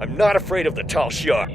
I'm not afraid of the tall shark.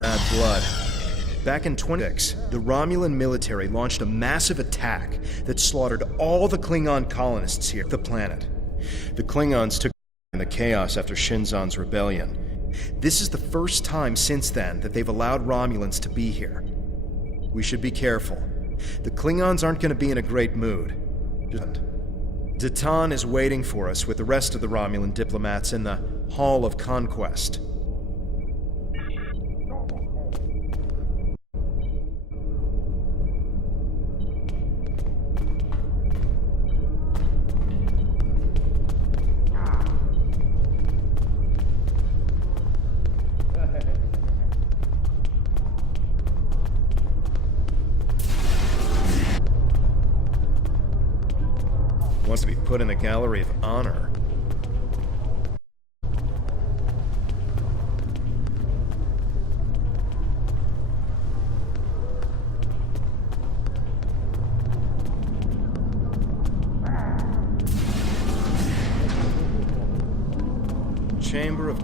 Bad blood. Back in 26, the Romulan military launched a massive attack that slaughtered all the Klingon colonists here, the planet. The Klingons took in the chaos after Shinzon's rebellion. This is the first time since then that they've allowed Romulans to be here. We should be careful. The Klingons aren't going to be in a great mood. Datan is waiting for us with the rest of the Romulan diplomats in the Hall of Conquest. Wants to be put in the Gallery of Honor. Chamber of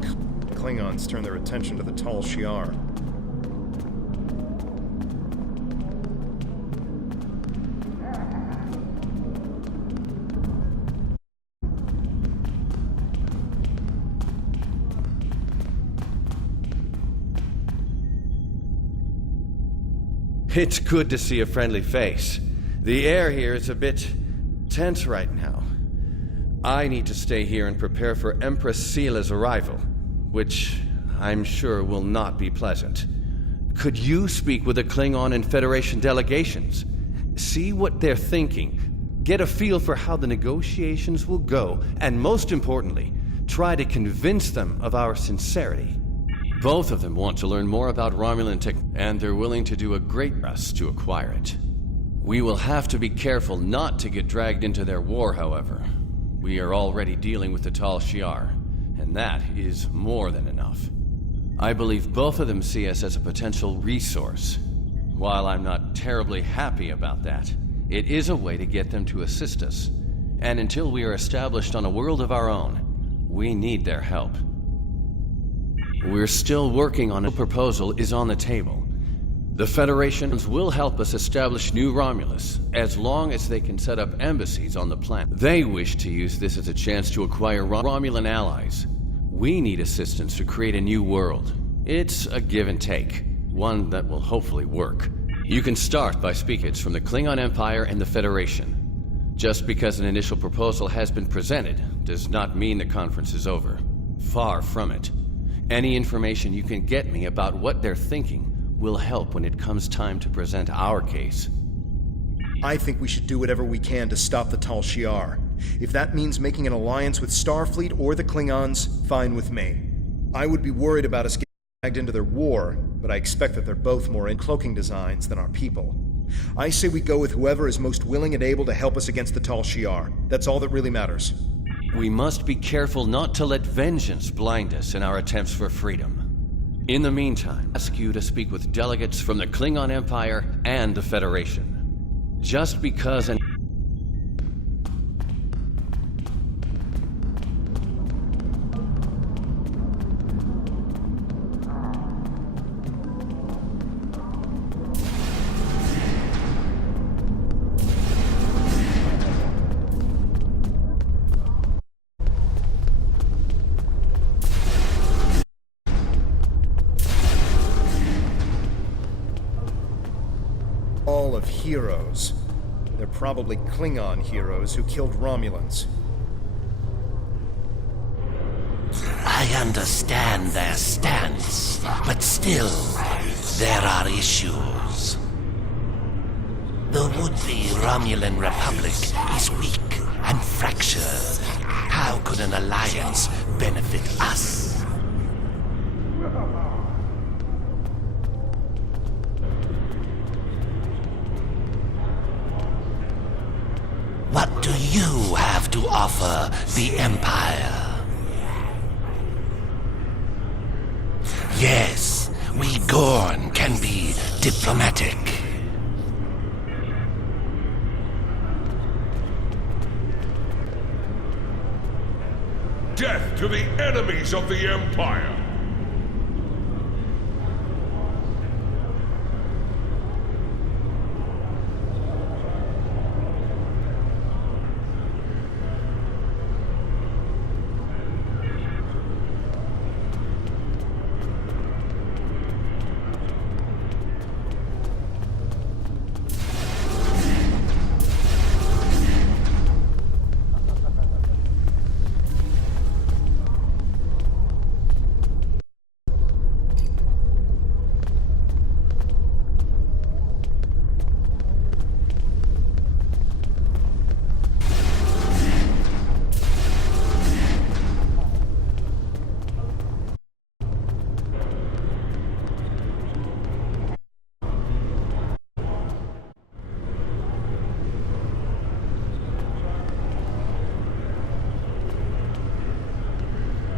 Klingons turn their attention to the Tal Shiar. It's good to see a friendly face. The air here is a bit tense right now. I need to stay here and prepare for Empress Seela's arrival, which I'm sure will not be pleasant. Could you speak with the Klingon and Federation delegations? See what they're thinking, get a feel for how the negotiations will go, and most importantly, try to convince them of our sincerity. Both of them want to learn more about Romulan tech, and they're willing to do a great rush to acquire it. We will have to be careful not to get dragged into their war, however. We are already dealing with the Tal Shiar, and that is more than enough. I believe both of them see us as a potential resource. While I'm not terribly happy about that, it is a way to get them to assist us. And until we are established on a world of our own, we need their help. We're still working on a proposal is on the table. The Federations will help us establish New Romulus, as long as they can set up embassies on the planet. They wish to use this as a chance to acquire Romulan allies. We need assistance to create a new world. It's a give and take, one that will hopefully work. You can start by speaking from the Klingon Empire and the Federation. Just because an initial proposal has been presented does not mean the conference is over. Far from it. Any information you can get me about what they're thinking will help when it comes time to present our case. I think we should do whatever we can to stop the Tal Shiar. If that means making an alliance with Starfleet or the Klingons, fine with me. I would be worried about us getting dragged into their war, but I expect that they're both more in cloaking designs than our people. I say we go with whoever is most willing and able to help us against the Tal Shiar. That's all that really matters. We must be careful not to let vengeance blind us in our attempts for freedom. In the meantime, I ask you to speak with delegates from the Klingon Empire and the Federation. Just because an Of heroes. They're probably Klingon heroes who killed Romulans. I understand their stance, but still, there are issues. The would-be Romulan Republic is weak and fractured. How could an alliance benefit us? What do you have to offer the Empire? Yes, we Gorn can be diplomatic. Death to the enemies of the Empire!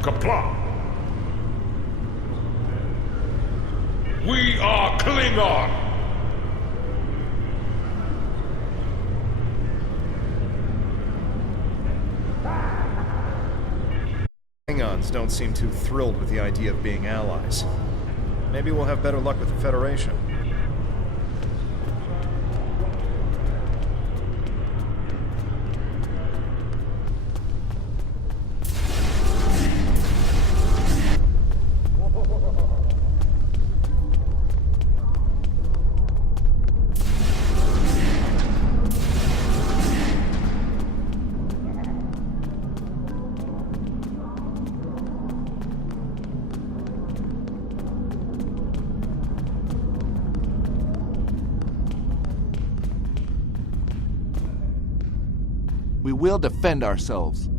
Kapla. We are Klingon. Klingons don't seem too thrilled with the idea of being allies. Maybe we'll have better luck with the Federation. We will defend ourselves.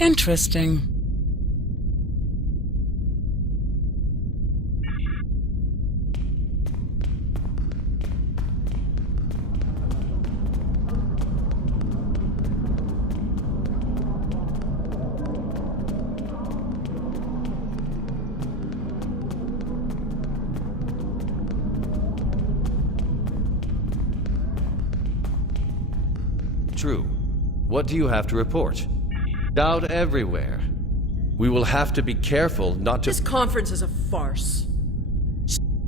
Interesting. True. What do you have to report? Doubt everywhere. We will have to be careful not to... This conference is a farce.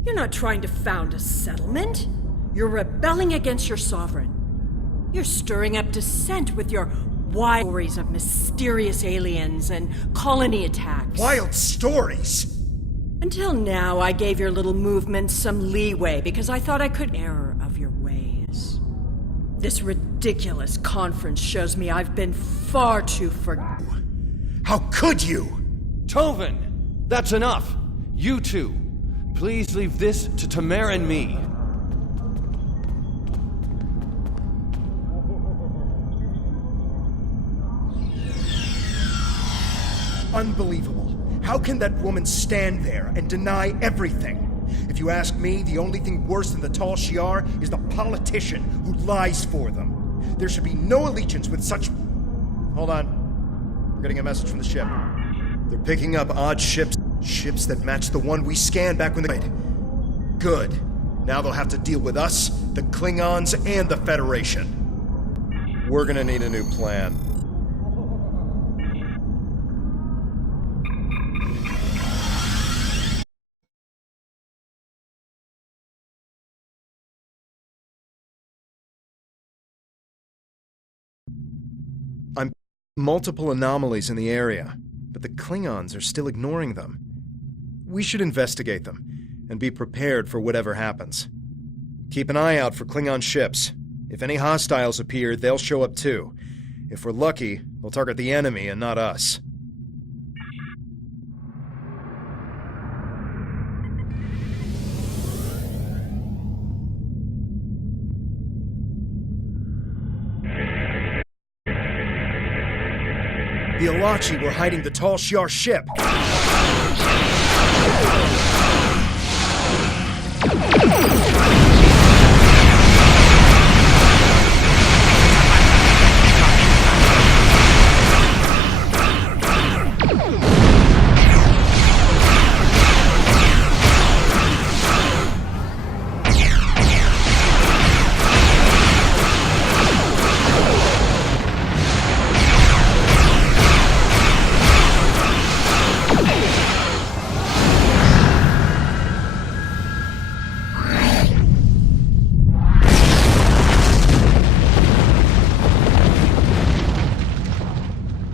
You're not trying to found a settlement. You're rebelling against your sovereign. You're stirring up dissent with your wild stories of mysterious aliens and colony attacks. Wild stories? Until now, I gave your little movement some leeway because I thought I could error of your ways. This ridiculous conference shows me I've been far too forgetful. How could you? Tovin! That's enough! You two! Please leave this to Tamara and me. Unbelievable. How can that woman stand there and deny everything? If you ask me, the only thing worse than the Tal Shiar is the politician who lies for them. There should be no allegiance with such... Hold on. We're getting a message from the ship. They're picking up odd ships. Ships that match the one we scanned back when the... Good. Now they'll have to deal with us, the Klingons, and the Federation. We're gonna need a new plan. Multiple anomalies in the area, but the Klingons are still ignoring them. We should investigate them, and be prepared for whatever happens. Keep an eye out for Klingon ships. If any hostiles appear, they'll show up too. If we're lucky, they'll target the enemy and not us. The Alachi were hiding the Tal Shiar ship.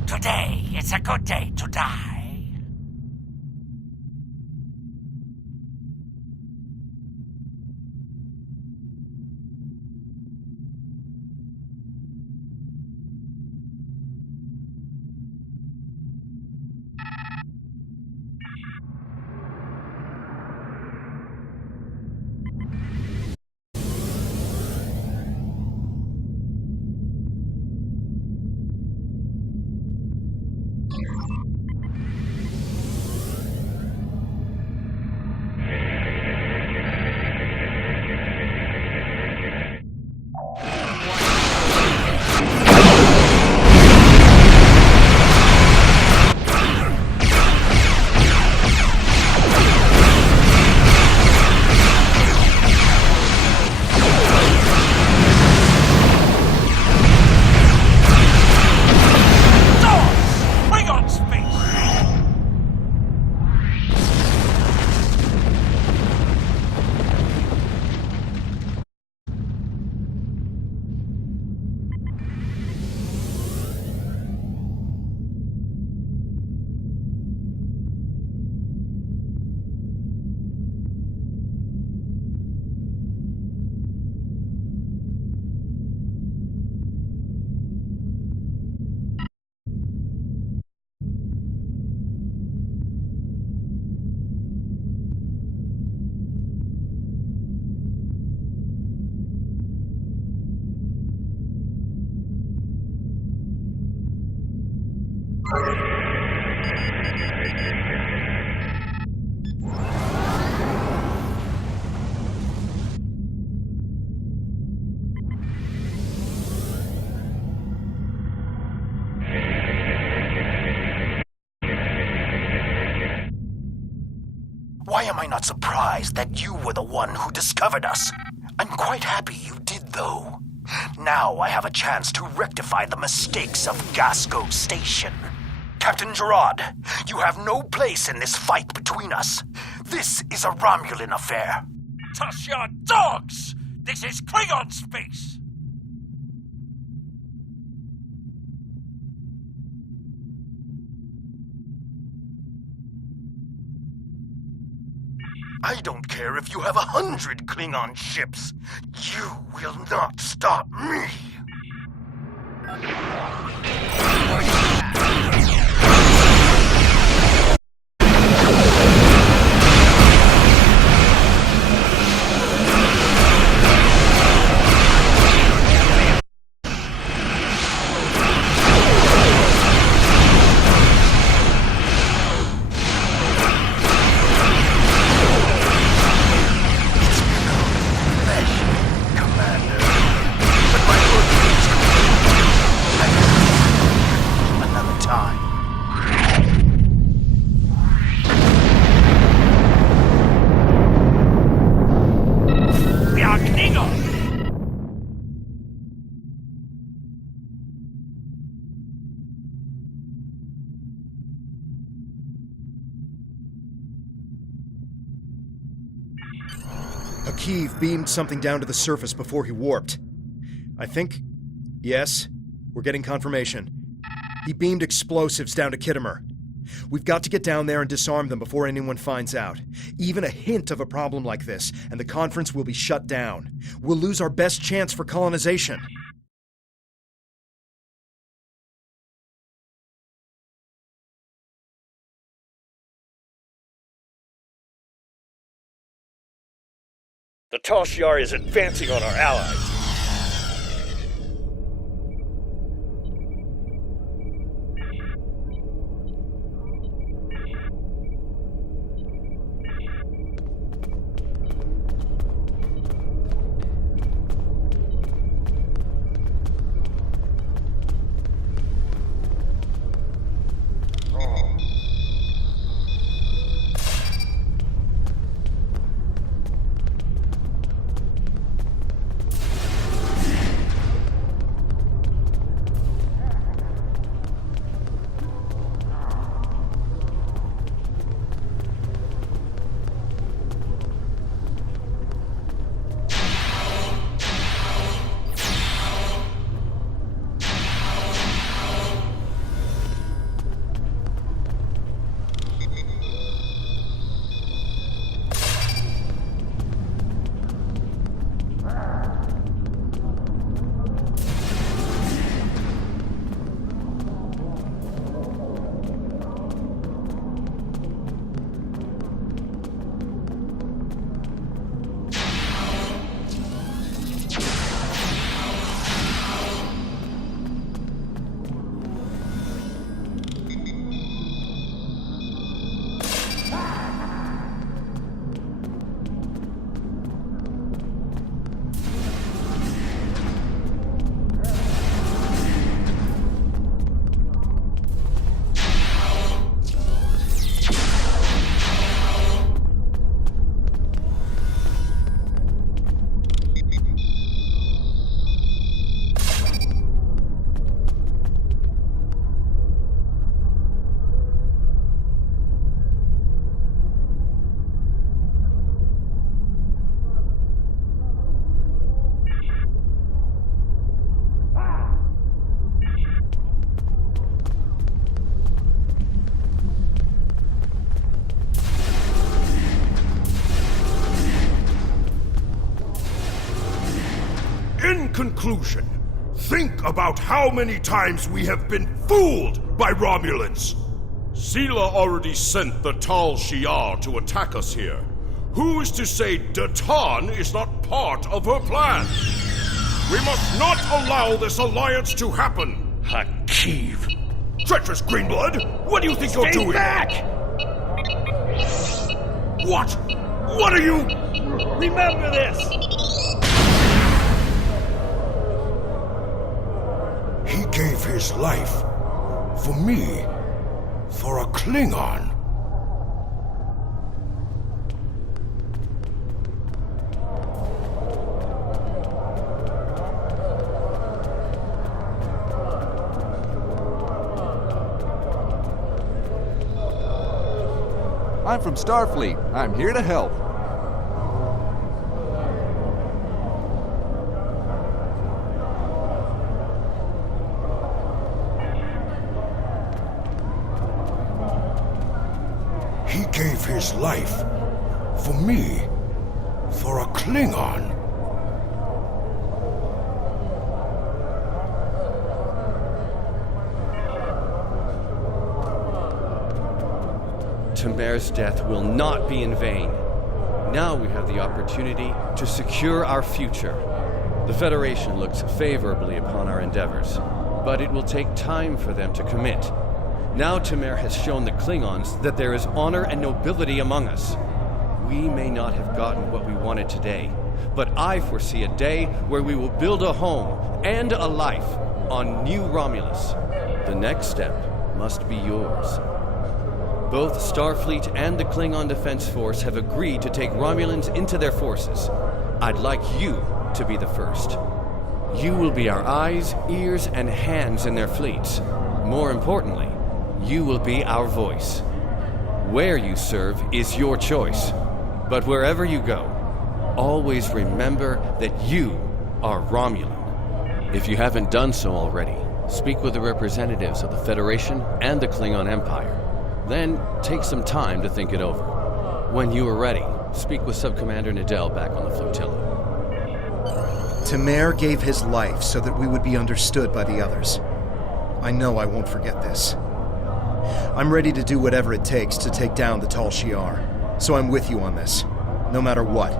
Today, it's a good day to die. Why am I not surprised that you were the one who discovered us? I'm quite happy you did, though. Now I have a chance to rectify the mistakes of Gasco Station. Captain Gerard, you have no place in this fight between us. This is a Romulan affair. Toss your dogs! This is Klingon space! I don't care if you have 100 Klingon ships. You will not stop me. Akiv beamed something down to the surface before he warped. I think... yes, we're getting confirmation. He beamed explosives down to Khitomer. We've got to get down there and disarm them before anyone finds out. Even a hint of a problem like this, and the conference will be shut down. We'll lose our best chance for colonization. The Tal Shiar is advancing on our allies. In conclusion, think about how many times we have been fooled by Romulans. Sela already sent the Tal Shiar to attack us here. Who is to say Datan is not part of her plan? We must not allow this alliance to happen. Akiv, Treacherous Greenblood! What do you think you're doing? back! What? What are you? Remember this! He gave his life for me, for a Klingon. I'm from Starfleet. I'm here to help. He gave his life for me, for a Klingon. Tamer's death will not be in vain. Now we have the opportunity to secure our future. The Federation looks favorably upon our endeavors, but it will take time for them to commit. Now Tamer has shown the Klingons that there is honor and nobility among us. We may not have gotten what we wanted today, but I foresee a day where we will build a home and a life on New Romulus. The next step must be yours. Both Starfleet and the Klingon Defense Force have agreed to take Romulans into their forces. I'd like you to be the first. You will be our eyes, ears, and hands in their fleets. More importantly, you will be our voice. Where you serve is your choice. But wherever you go, always remember that you are Romulan. If you haven't done so already, speak with the representatives of the Federation and the Klingon Empire. Then take some time to think it over. When you are ready, speak with Subcommander Nadell back on the flotilla. Tamer gave his life so that we would be understood by the others. I know I won't forget this. I'm ready to do whatever it takes to take down the Tal Shiar, so I'm with you on this, no matter what.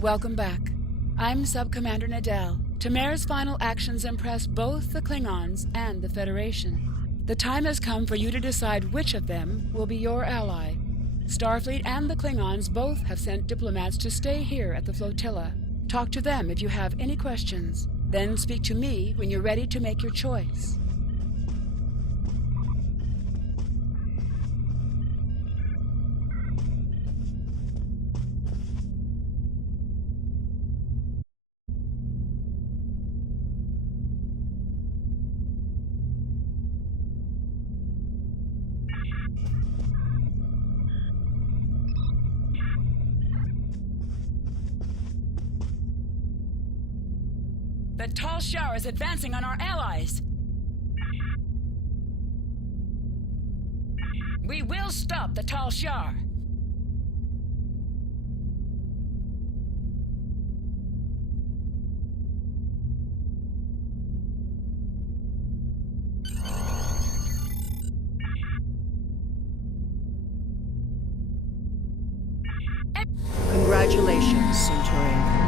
Welcome back. I'm Subcommander Nadell. Tamer's final actions impressed both the Klingons and the Federation. The time has come for you to decide which of them will be your ally. Starfleet and the Klingons both have sent diplomats to stay here at the flotilla. Talk to them if you have any questions. Then speak to me when you're ready to make your choice. The Tal Shiar is advancing on our allies. We will stop the Tal Shiar. Congratulations, Centurion.